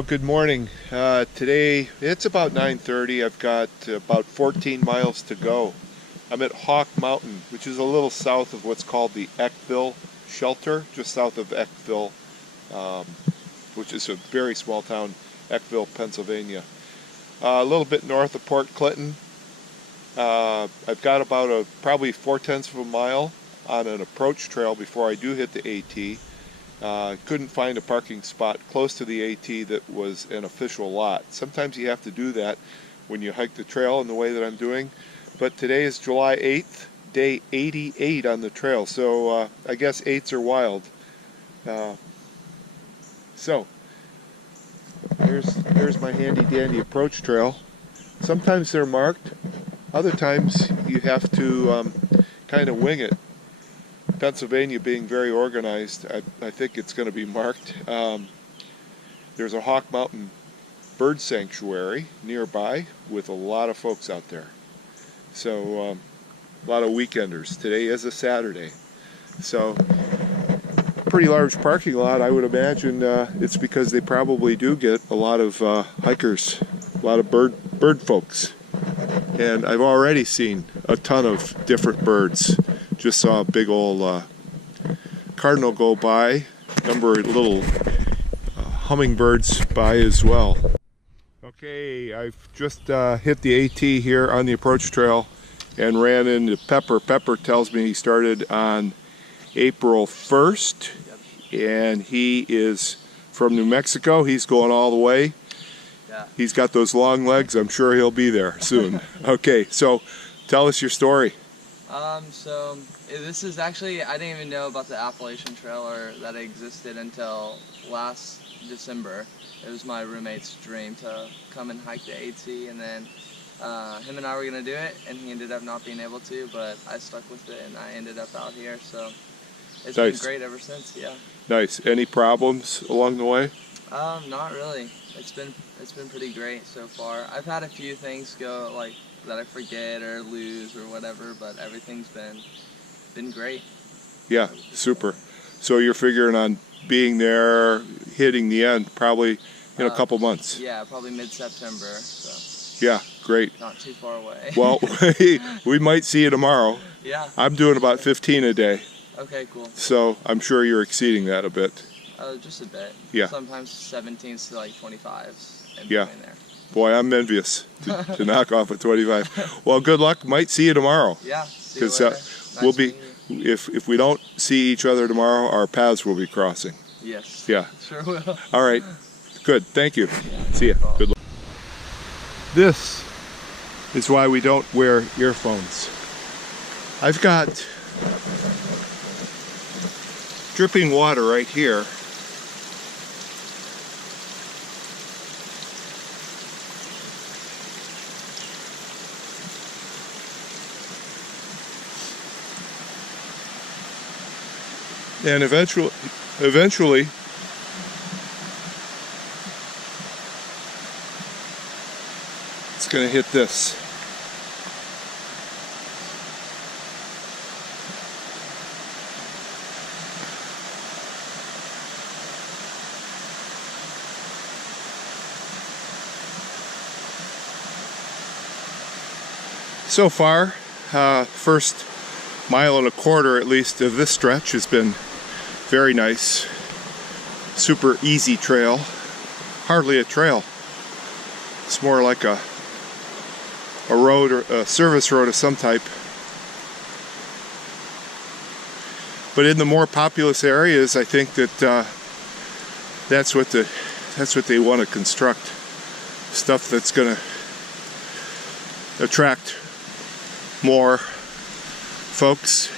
Well, good morning. Today it's about 9:30. I've got about 14 miles to go. I'm at Hawk Mountain, which is a little south of what's called the Eckville shelter, just south of Eckville, um, which is a very small town, Eckville, Pennsylvania. A little bit north of Port Clinton. I've got about probably 4/10 of a mile on an approach trail before I do hit the AT. Couldn't find a parking spot close to the AT that was an official lot. Sometimes you have to do that when you hike the trail in the way that I'm doing. But today is July 8th, day 88 on the trail. So I guess 8s are wild. So here's my handy dandy approach trail. Sometimes they're marked. Other times you have to kind of wing it. Pennsylvania being very organized, I think it's going to be marked. There's a Hawk Mountain bird sanctuary nearby with a lot of folks out there. So a lot of weekenders. Today is a Saturday. So pretty large parking lot. I would imagine it's because they probably do get a lot of hikers, a lot of bird folks. And I've already seen a ton of different birds. Just saw a big old cardinal go by, a number of little hummingbirds by as well. Okay, I've just hit the AT here on the approach trail and ran into Pepper. Pepper tells me he started on April 1st, and he is from New Mexico. He's going all the way. Yeah. He's got those long legs. I'm sure he'll be there soon. Okay, so tell us your story. So this is actually, I didn't even know about the Appalachian Trail or that it existed until last December. It was my roommate's dream to come and hike the AT, and then him and I were going to do it, and he ended up not being able to, but I stuck with it, and I ended up out here, so it's been great ever since, yeah. Nice. Any problems along the way? Not really. It's been pretty great so far. I've had a few things go like that I forget or lose or whatever, but everything's been great. Yeah, super. So you're figuring on being there, hitting the end probably in a couple months. Yeah, probably mid-September. So yeah, great. Not too far away. Well, we might see you tomorrow. Yeah. I'm doing about 15 a day. Okay, cool. So I'm sure you're exceeding that a bit. Just a bit. Yeah. Sometimes 17s to like 25s. Yeah. There. Boy, I'm envious to knock off at 25. Well, good luck. Might see you tomorrow. Yeah. See you later. Nice we'll be, if we don't see each other tomorrow, our paths will be crossing. Yes. Yeah. Sure will. All right. Good. Thank you. Yeah, see ya. Good luck. This is why we don't wear earphones. I've got dripping water right here. And eventually, it's going to hit this. So far, first mile and a quarter at least of this stretch has been very nice. Super easy trail. Hardly a trail. It's more like a road or a service road of some type. But in the more populous areas, I think that that's what they want to construct. Stuff that's going to attract more folks.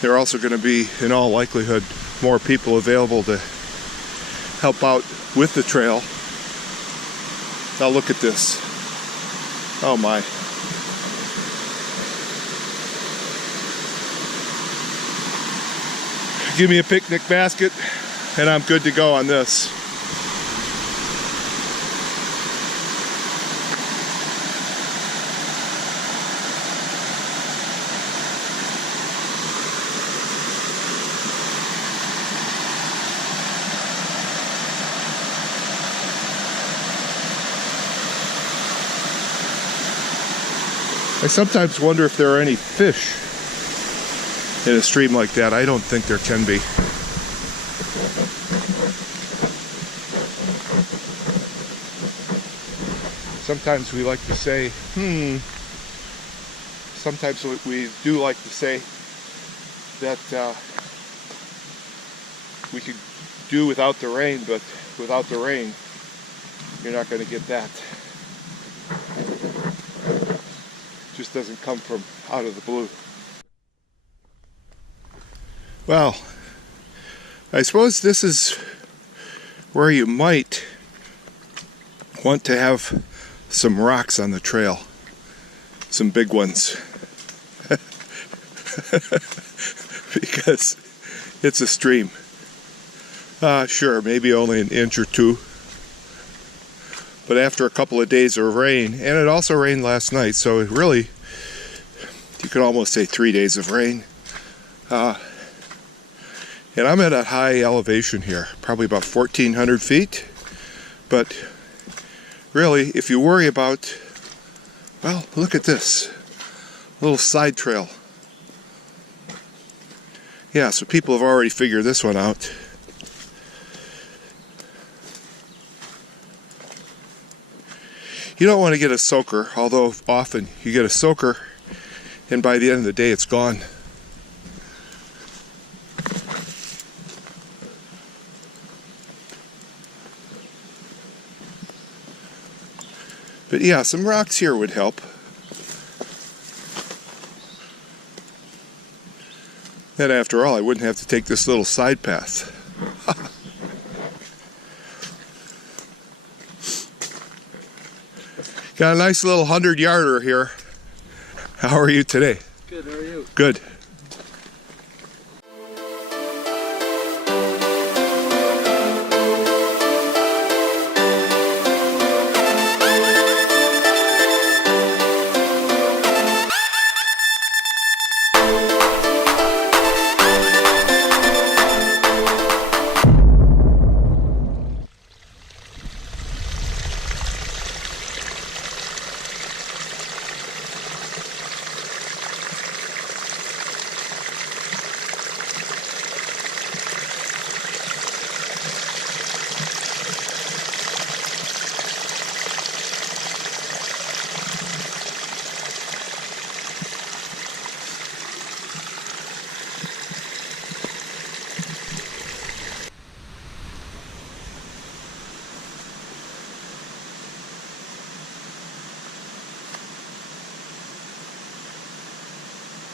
There are also going to be, in all likelihood, more people available to help out with the trail. Now look at this. Oh my. Give me a picnic basket and I'm good to go on this. I sometimes wonder if there are any fish in a stream like that. I don't think there can be. Sometimes we like to say, sometimes we do like to say that we could do without the rain, but without the rain, you're not going to get that. It just doesn't come from out of the blue. Well, I suppose this is where you might want to have some rocks on the trail. Some big ones. Because it's a stream. Sure, maybe only an inch or two. But after a couple of days of rain, and it also rained last night, so really, you could almost say 3 days of rain. And I'm at a high elevation here, probably about 1,400 feet. But really, if you worry about, well, look at this, a little side trail. Yeah, so people have already figured this one out. You don't want to get a soaker, although often you get a soaker and by the end of the day it's gone. But yeah, some rocks here would help. Then after all, I wouldn't have to take this little side path. Got a nice little 100-yarder here. How are you today? Good, how are you? Good.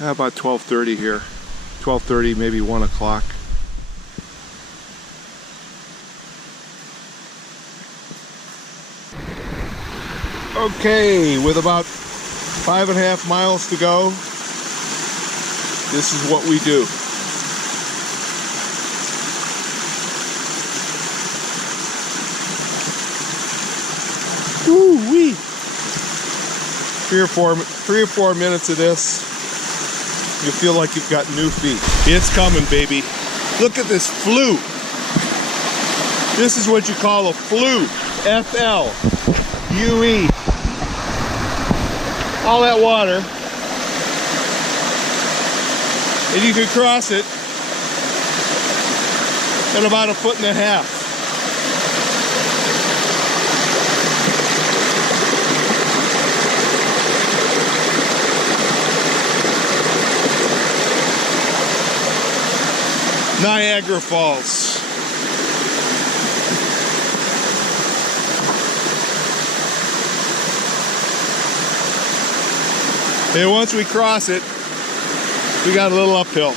About 12:30 here. 12:30, maybe 1 o'clock. Okay, with about 5.5 miles to go, this is what we do. Woo-wee! 3 or 4 minutes of this. You feel like you've got new feet. It's coming, baby. Look at this flute. This is what you call a flute. F-L-U-E. All that water. And you can cross it at about 1.5 feet. Niagara Falls. And once we cross it, we got a little uphill.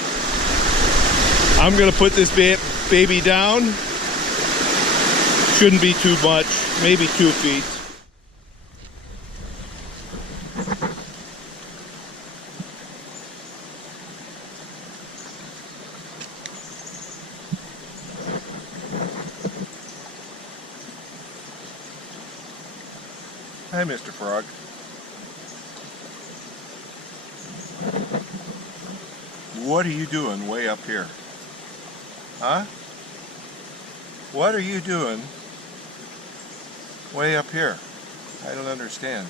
I'm gonna put this baby down. Shouldn't be too much, maybe 2 feet. Hi, Mr. Frog. What are you doing way up here? Huh? What are you doing way up here? I don't understand.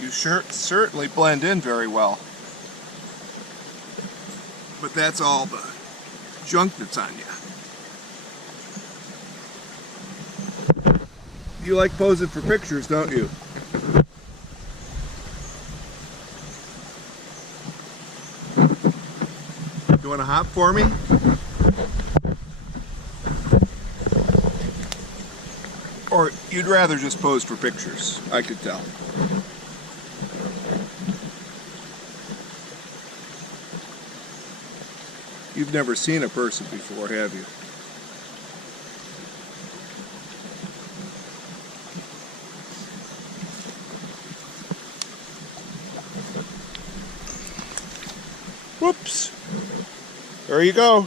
You certainly blend in very well. But that's all the junk that's on you. You like posing for pictures, don't you? You want to hop for me? Or you'd rather just pose for pictures, I could tell. You've never seen a person before, have you? Whoops. There you go.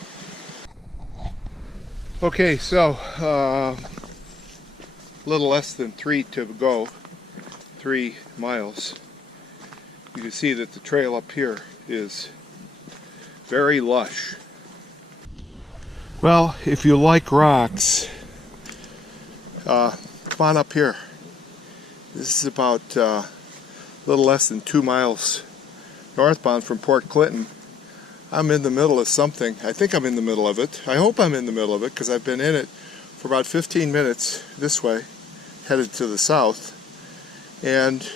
Okay, so a little less than 3 to go. 3 miles. You can see that the trail up here is very lush. Well, if you like rocks, come on up here. This is about a little less than 2 miles northbound from Port Clinton. I'm in the middle of something. I think I'm in the middle of it. I hope I'm in the middle of it because I've been in it for about 15 minutes this way, headed to the south. And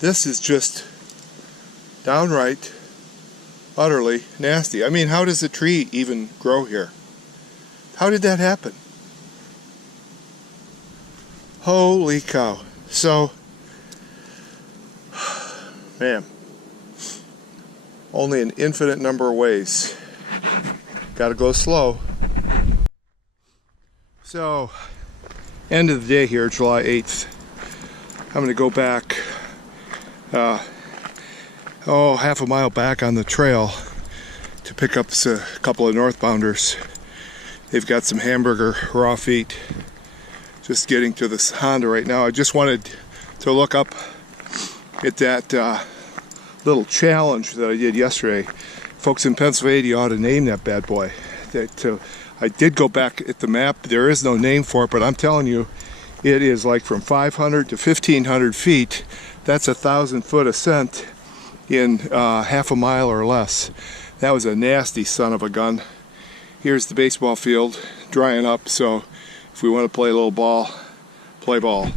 this is just downright, utterly nasty. I mean, how does a tree even grow here? How did that happen? Holy cow. So, man, only an infinite number of ways. Gotta go slow. So, end of the day here, July 8th. I'm gonna go back half a mile back on the trail to pick up a couple of northbounders. They've got some hamburger raw feet. Just getting to this Honda right now. I just wanted to look up at that little challenge that I did yesterday. Folks in Pennsylvania ought to name that bad boy. I did go back at the map. There is no name for it, but I'm telling you, it is like from 500 to 1,500 feet. That's 1,000-foot ascent in half a mile or less. That was a nasty son of a gun. Here's the baseball field drying up, so if we want to play a little ball, play ball.